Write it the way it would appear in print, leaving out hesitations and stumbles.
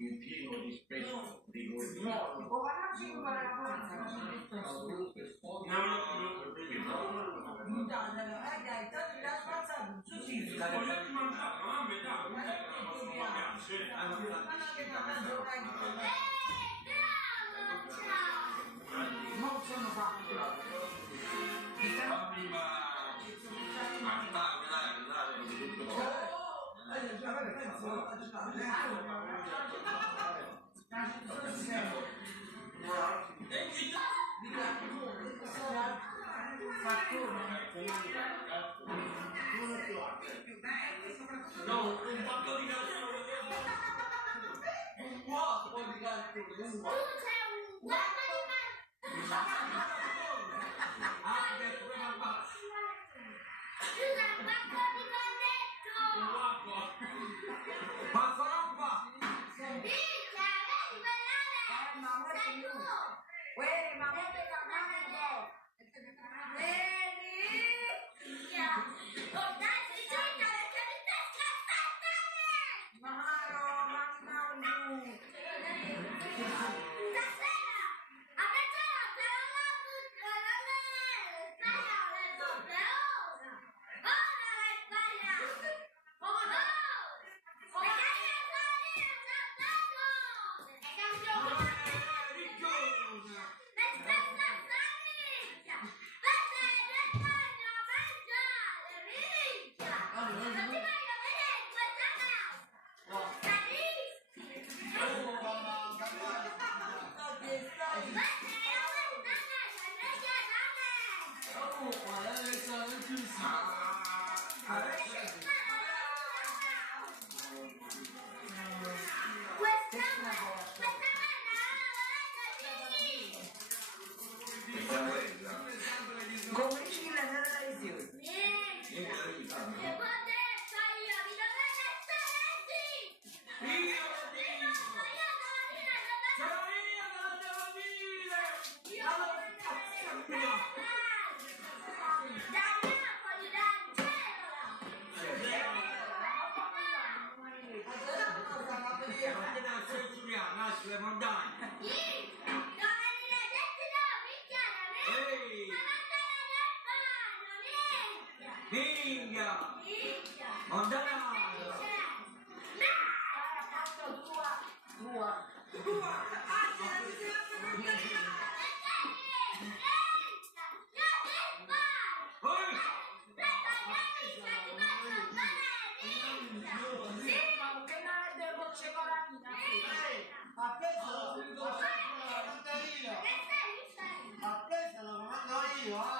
il pieno rispetto dei voti. No, può parlarci come la Francia, dai, tanto la spazzato, su sì, vogliamo mangiare, ma a metà, non è che non piace. Non sono fatti. No, un botto di calzone, un po' di calzone. Appeso lo mando io,